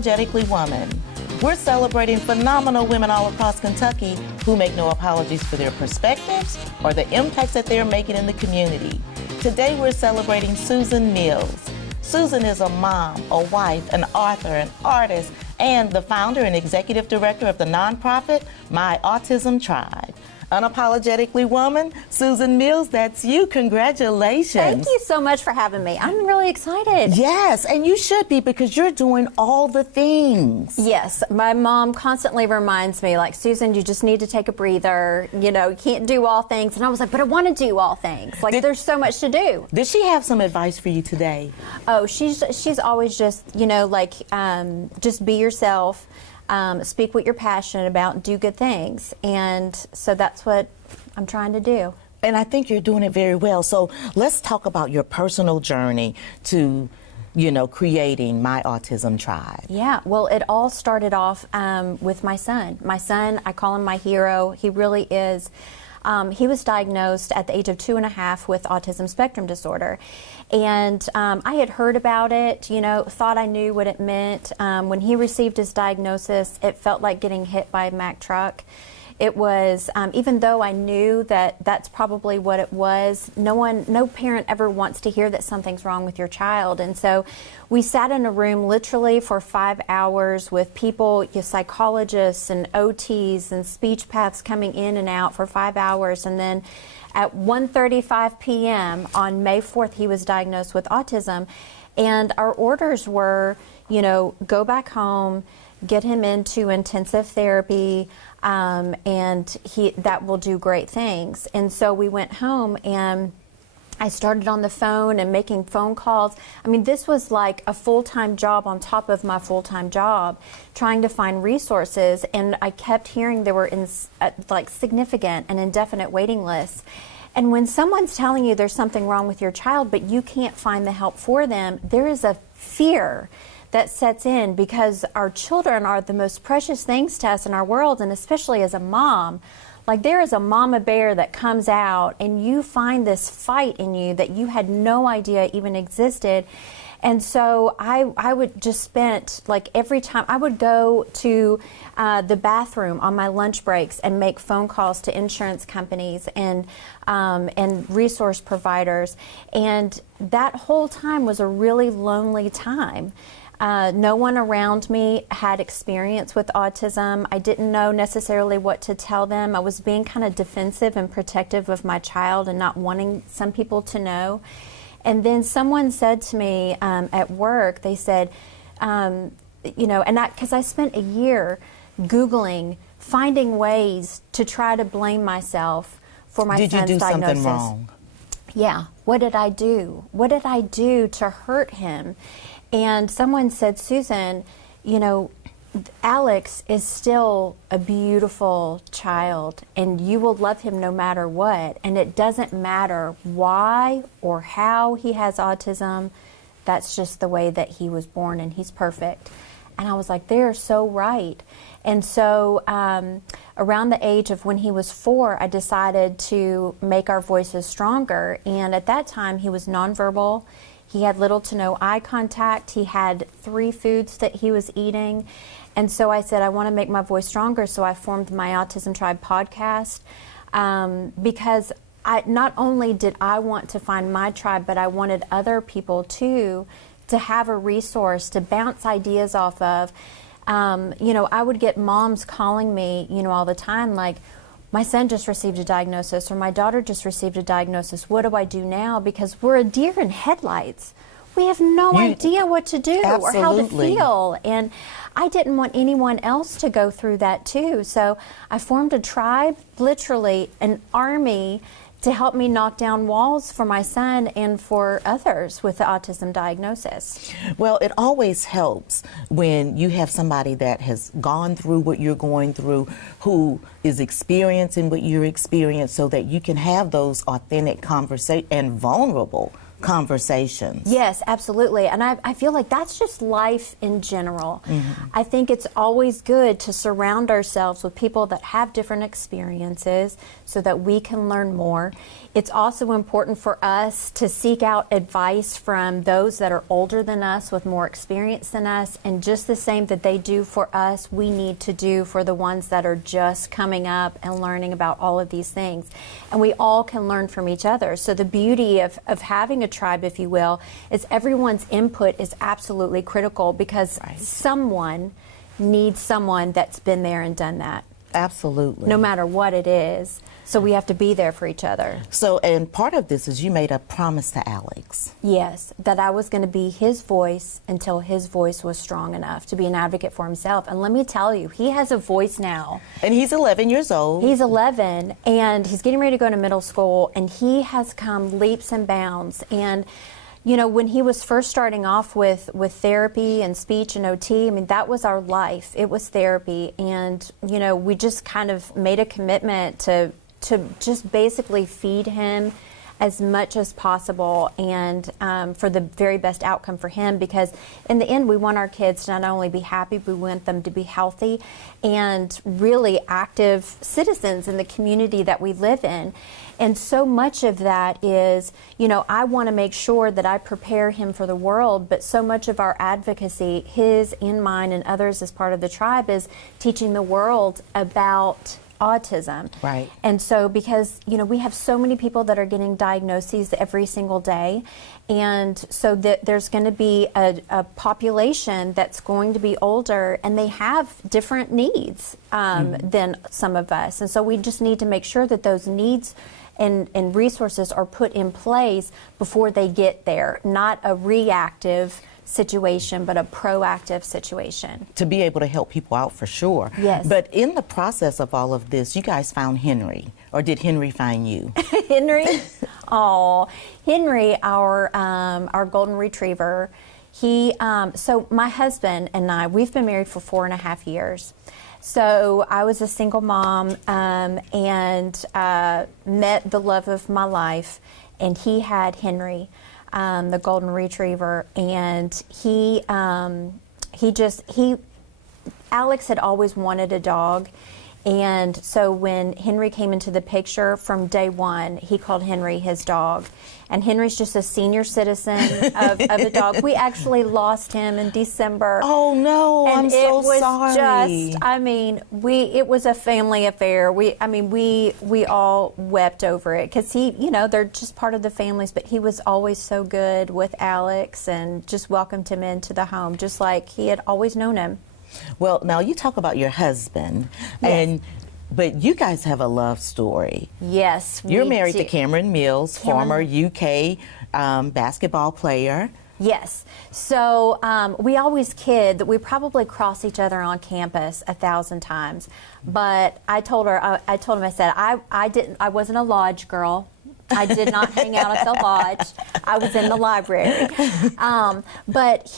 Unapologetically Woman. We're celebrating phenomenal women all across Kentucky who make no apologies for their perspectives or the impacts that they're making in the community. Today we're celebrating Susan Mills. Susan is a mom, a wife, an author, an artist, and the founder and executive director of the nonprofit My Autism Tribe. Unapologetically Woman, Susan Mills, that's you. Congratulations. Thank you so much for having me. I'm really excited. Yes, and you should be because you're doing all the things. Yes, my mom constantly reminds me, like, Susan, you just need to take a breather. You know, you can't do all things. And I was like, but I want to do all things. Like, there's so much to do. Did she have some advice for you today? Oh, she's always just, you know, like, just be yourself. Speak what you're passionate about, do good things. And so that's what I'm trying to do. And I think you're doing it very well. So let's talk about your personal journey to, you know, creating My Autism Tribe. Yeah, well, it all started off with my son. My son, I call him my hero. He really is. He was diagnosed at the age of 2.5 with autism spectrum disorder. And I had heard about it, you know, thought I knew what it meant. When he received his diagnosis, it felt like getting hit by a Mack truck. It was, even though I knew that that's probably what it was, no parent ever wants to hear that something's wrong with your child. And so we sat in a room literally for 5 hours with people, psychologists and OTs and speech paths coming in and out for 5 hours. And then at 1:35 p.m. on May 4th, he was diagnosed with autism. And our orders were, you know, go back home, get him into intensive therapy, and that will do great things. And so we went home and I started on the phone and making phone calls. I mean, this was like a full-time job on top of my full-time job, trying to find resources. And I kept hearing there were like significant and indefinite waiting lists. And when someone's telling you there's something wrong with your child, but you can't find the help for them, there is a fear that sets in because our children are the most precious things to us in our world, and especially as a mom. Like, there is a mama bear that comes out and you find this fight in you that you had no idea even existed. And so I would just spend, like, every time I would go to the bathroom on my lunch breaks and make phone calls to insurance companies and resource providers. And that whole time was a really lonely time. No one around me had experience with autism. I didn't know necessarily what to tell them. I was being kind of defensive and protective of my child and not wanting some people to know. And then someone said to me at work, they said, you know, and because I spent a year Googling, finding ways to try to blame myself for my son's diagnosis. Did you do something wrong? Yeah. What did I do? What did I do to hurt him? And someone said, Susan, you know, Alex is still a beautiful child and you will love him no matter what. And it doesn't matter why or how he has autism. That's just the way that he was born and he's perfect. And I was like, they're so right. And so around the age of when he was 4, I decided to make our voices stronger. And at that time, he was nonverbal. He had little to no eye contact. He had 3 foods that he was eating. And so I said, I want to make my voice stronger. So I formed My Autism Tribe podcast because not only did I want to find my tribe, but I wanted other people too to have a resource to bounce ideas off of. You know, I would get moms calling me, you know, all the time, like, my son just received a diagnosis, or my daughter just received a diagnosis. What do I do now? Because we're a deer in headlights. We have no idea what to do or how to feel. And I didn't want anyone else to go through that too. So I formed a tribe, literally an army, to help me knock down walls for my son and for others with the autism diagnosis. Well, it always helps when you have somebody that has gone through what you're going through, who is experiencing what you're experiencing, so that you can have those authentic conversations and vulnerable conversations. Yes, absolutely. And I feel like that's just life in general. I think it's always good to surround ourselves with people that have different experiences so that we can learn more. It's also important for us to seek out advice from those that are older than us with more experience than us, and just the same that they do for us, we need to do for the ones that are just coming up and learning about all of these things. And we all can learn from each other. So the beauty of having a tribe, if you will, is everyone's input is absolutely critical, because someone needs someone that's been there and done that. Absolutely. No matter what it is. So we have to be there for each other. So, and part of this is you made a promise to Alex. Yes, that I was going to be his voice until his voice was strong enough to be an advocate for himself. And let me tell you, he has a voice now. And he's 11 years old. He's 11, and he's getting ready to go to middle school, and he has come leaps and bounds. And you know, when he was first starting off with therapy and speech and OT, I mean, that was our life. It was therapy. And, you know, we just kind of made a commitment to just basically feed him as much as possible, and for the very best outcome for him, because in the end we want our kids to not only be happy, we want them to be healthy and really active citizens in the community that we live in. And so much of that is, you know, I want to make sure that I prepare him for the world, but so much of our advocacy, his and mine and others as part of the tribe, is teaching the world about autism. Right. And so, because, you know, we have so many people that are getting diagnoses every single day, and so that there's going to be a population that's going to be older, and they have different needs than some of us. And so we just need to make sure that those needs and resources are put in place before they get there, not a reactive situation, but a proactive situation. To be able to help people out, for sure. Yes. But in the process of all of this, you guys found Henry, or did Henry find you? Henry? Oh, Henry, our golden retriever. He, so my husband and I, we've been married for 4.5 years. So I was a single mom and met the love of my life, and he had Henry, the golden retriever, and Alex had always wanted a dog. And so when Henry came into the picture, from day one, he called Henry his dog. And Henry's just a senior citizen of a dog. We actually lost him in December. Oh no, and I'm so sorry. It was just, I mean, it was a family affair. We all wept over it, because he, you know, they're just part of the families, but he was always so good with Alex and just welcomed him into the home, just like he had always known him. Well, now you talk about your husband, Yes. but you guys have a love story. Yes, You're married to Cameron Mills, former UK basketball player. Yes. So we always kid that we probably cross each other on campus 1,000 times. But I told him, I said, I wasn't a lodge girl. I did not hang out at the lodge. I was in the library. But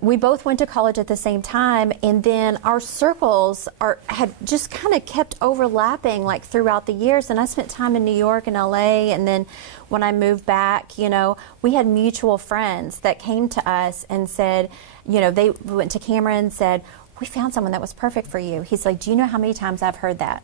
we both went to college at the same time, and then our circles had just kind of kept overlapping like throughout the years. And I spent time in New York and LA, and then when I moved back, you know, we had mutual friends that came to us and said, you know, they went to Cameron and said, "We found someone that was perfect for you." He's like, "Do you know how many times I've heard that?"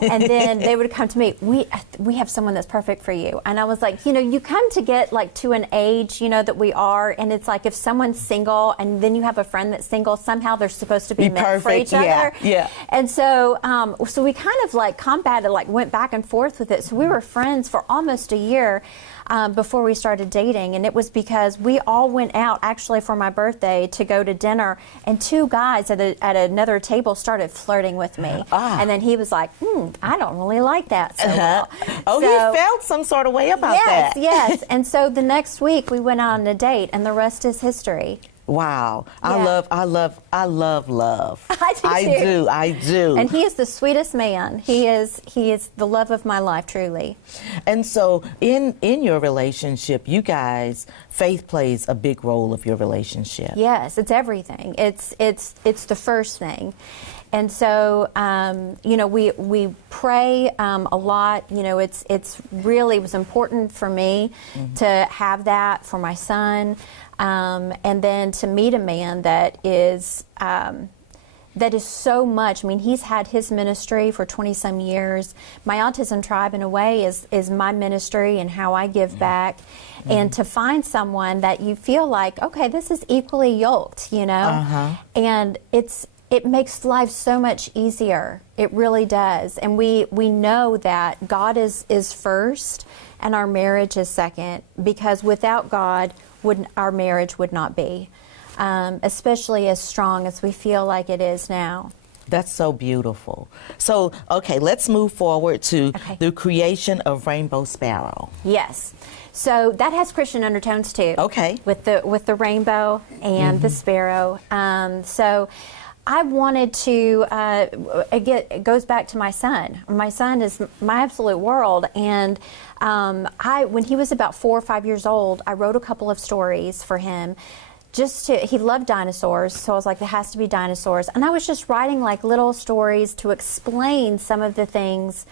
And then they would come to me, we have someone that's perfect for you. And I was like, you know, you come to get like to an age, you know, that we are, and it's like if someone's single and then you have a friend that's single, somehow they're supposed to be meant for each other. Yeah. And so, so we kind of like combated, like went back and forth with it. So we were friends for almost a year. Before we started dating, and it was because we all went out actually for my birthday to go to dinner, and two guys at another table started flirting with me. And then he was like, I don't really like that so well. Oh, so, he felt some sort of way about that. Yes. And so the next week we went out on a date, and the rest is history. Wow. Yeah. I love love. I do. And he is the sweetest man. He is the love of my life, truly. And so in your relationship, you guys, faith plays a big role of your relationship. Yes, it's everything. It's the first thing. And so, you know, we pray a lot. You know, it's really was important for me to have that for my son, and then to meet a man that is so much. I mean, he's had his ministry for 20-some years. My Autism Tribe, in a way, is my ministry and how I give back. And to find someone that you feel like, okay, this is equally yoked, you know? And it makes life so much easier. It really does. And we know that God is first and our marriage is second, because without God, our marriage would not be. Especially as strong as we feel like it is now. That's so beautiful. So, okay, let's move forward to the creation of Rainbow Sparrow. Yes. So that has Christian undertones too. Okay. With the rainbow and the sparrow. So I wanted to, again, it goes back to my son. My son is my absolute world. And when he was about 4 or 5 years old, I wrote a couple of stories for him. He loved dinosaurs, so I was like, there has to be dinosaurs. And I was just writing like little stories to explain some of the things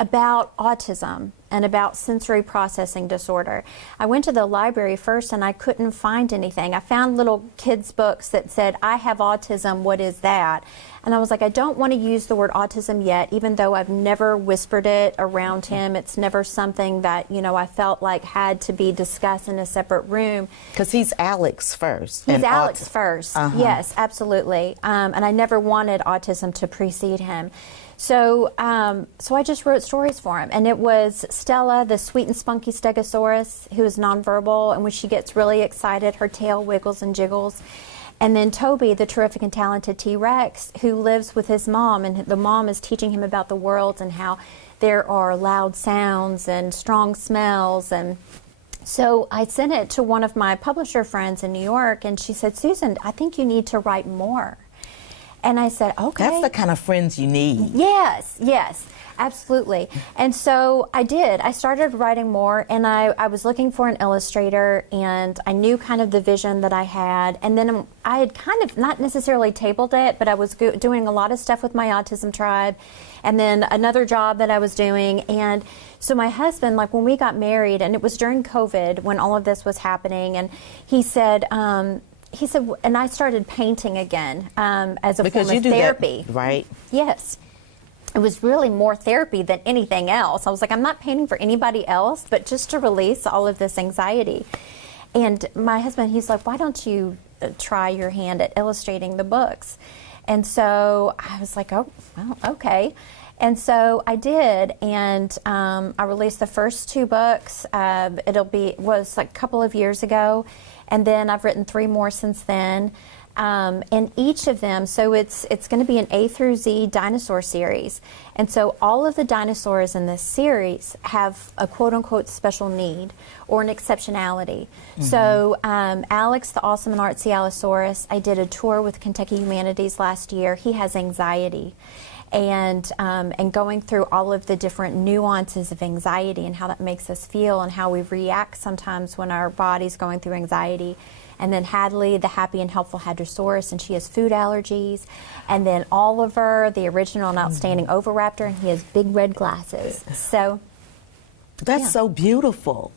about autism and about sensory processing disorder. I went to the library first and I couldn't find anything. I found little kids' books that said, I have autism, what is that? And I was like, I don't want to use the word autism yet, even though I've never whispered it around him. It's never something that, you know, I felt like had to be discussed in a separate room. Because he's Alex first. He's Alex first, yes, absolutely. And I never wanted autism to precede him. So I just wrote stories for him, and it was Stella, the sweet and spunky stegosaurus, who is nonverbal, and when she gets really excited, her tail wiggles and jiggles. And then Toby, the terrific and talented T-Rex, who lives with his mom, and the mom is teaching him about the world and how there are loud sounds and strong smells. And so I sent it to one of my publisher friends in New York, and she said, Susan, I think you need to write more. And I said, okay. That's the kind of friends you need. Yes, yes, absolutely. And so I did. I started writing more, and I was looking for an illustrator, and I knew kind of the vision that I had. And then I had kind of not necessarily tabled it, but I was doing a lot of stuff with My Autism Tribe, and then another job that I was doing. And so my husband, like when we got married, and it was during COVID when all of this was happening, and he said, and I started painting again as a form of therapy. That, right? Yes. It was really more therapy than anything else. I was like, I'm not painting for anybody else, but just to release all of this anxiety. And my husband, he's like, why don't you try your hand at illustrating the books? And so I was like, oh, well, okay. And so I did, and I released the first 2 books. Was like a couple of years ago, and then I've written 3 more since then. And each of them, so it's going to be an A through Z dinosaur series. And so all of the dinosaurs in this series have a quote-unquote special need or an exceptionality. So Alex, the awesome and artsy Allosaurus, I did a tour with Kentucky Humanities last year. He has anxiety. And going through all of the different nuances of anxiety and how that makes us feel and how we react sometimes when our body's going through anxiety. And then Hadley, the happy and helpful Hadrosaurus, and she has food allergies. And then Oliver, the original and outstanding Oviraptor, and he has big red glasses. So that's so beautiful.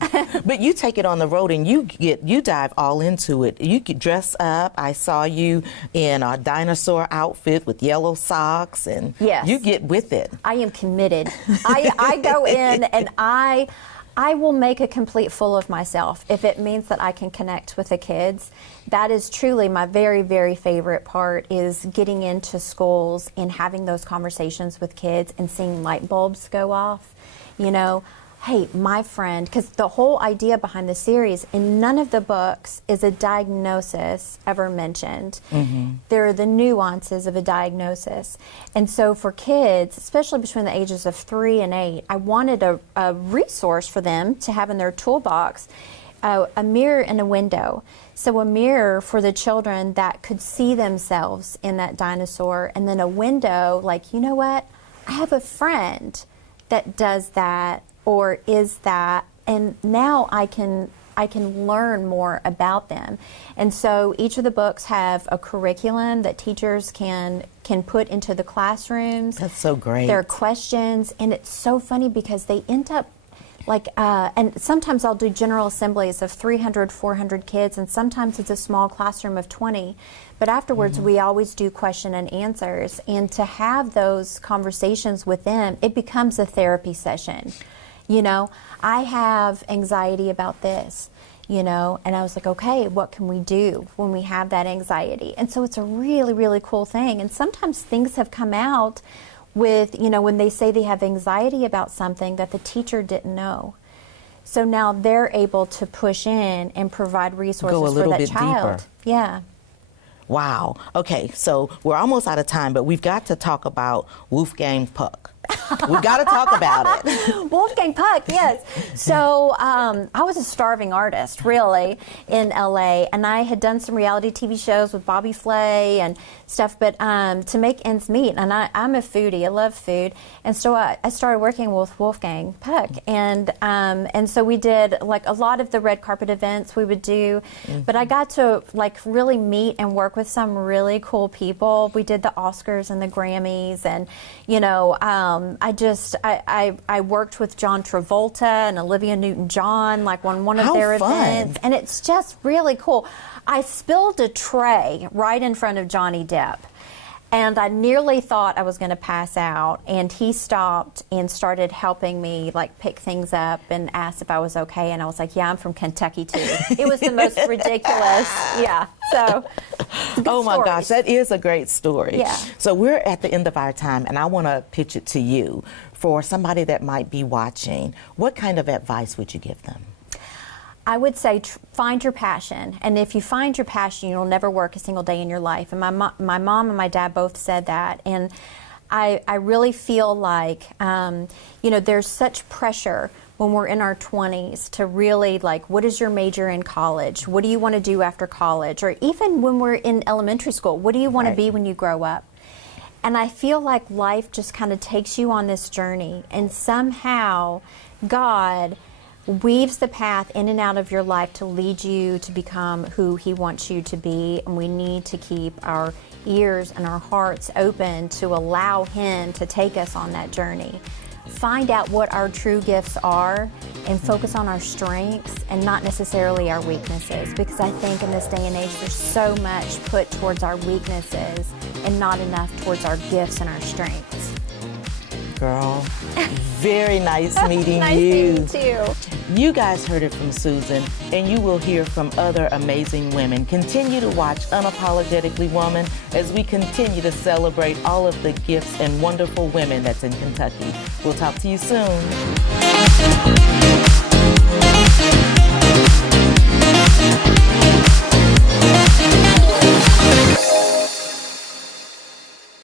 But you take it on the road and you dive all into it. You get dress up. I saw you in a dinosaur outfit with yellow socks, and you get with it. I am committed. I go in and I will make a complete fool of myself if it means that I can connect with the kids. That is truly my very, very favorite part, is getting into schools and having those conversations with kids and seeing light bulbs go off. You know, hey, my friend, because the whole idea behind the series, in none of the books is a diagnosis ever mentioned. There are the nuances of a diagnosis. And so for kids, especially between the ages of 3 and 8, I wanted a resource for them to have in their toolbox, a mirror and a window. So a mirror for the children that could see themselves in that dinosaur, and then a window like, you know what, I have a friend that does that or is that, and now I can I can learn more about them. And so each of the books have a curriculum that teachers can put into the classrooms. That's so great. There are questions, and it's so funny because they end up like, and sometimes I'll do general assemblies of 300, 400 kids, and sometimes it's a small classroom of 20. But afterwards, we always do question and answers. And to have those conversations with them, it becomes a therapy session. You know, I have anxiety about this, you know, and I was like, okay, what can we do when we have that anxiety? And so it's a really, really cool thing. And sometimes things have come out with, you know, when they say they have anxiety about something that the teacher didn't know. So now they're able to push in and provide resources Go a for little that bit child. deeper. Yeah. Wow. Okay, so we're almost out of time, but we've got to talk about Wolfgang Puck. We've got to talk about it. Wolfgang Puck, yes. So I was a starving artist, really, in LA, and I had done some reality TV shows with Bobby Flay and stuff, but to make ends meet, and I'm a foodie, I love food, and so I started working with Wolfgang Puck, and so we did like a lot of the red carpet events we would do, but I got to like really meet and work with some really cool people. We did the Oscars and the Grammys, and you know, I worked with John Travolta and Olivia Newton-John, like on one of How their fun. events, and it's just really cool. I spilled a tray right in front of Johnny Depp, and I nearly thought I was going to pass out, and he stopped and started helping me like pick things up and asked if I was okay, and I was like, yeah, I'm from Kentucky too. It was the most ridiculous, yeah, so Oh my stories. gosh, that is a great story. Yeah. So we're at the end of our time, and I want to pitch it to you. For somebody that might be watching, what kind of advice would you give them? I would say find your passion, and if you find your passion, you'll never work a single day in your life. And my mom and my dad both said that, and I really feel like you know, there's such pressure when we're in our 20s to really like, what is your major in college? What do you want to do after college? Or even when we're in elementary school, what do you want to be when you grow up? And I feel like life just kind of takes you on this journey, and somehow God weaves the path in and out of your life to lead you to become who He wants you to be. And we need to keep our ears and our hearts open to allow Him to take us on that journey. Find out what our true gifts are and focus on our strengths and not necessarily our weaknesses, because I think in this day and age there's so much put towards our weaknesses and not enough towards our gifts and our strengths. Girl, very nice meeting Nice you. meeting you too. You guys heard it from Susan, and you will hear from other amazing women. Continue to watch Unapologetically Woman as we continue to celebrate all of the gifts and wonderful women that's in Kentucky. We'll talk to you soon.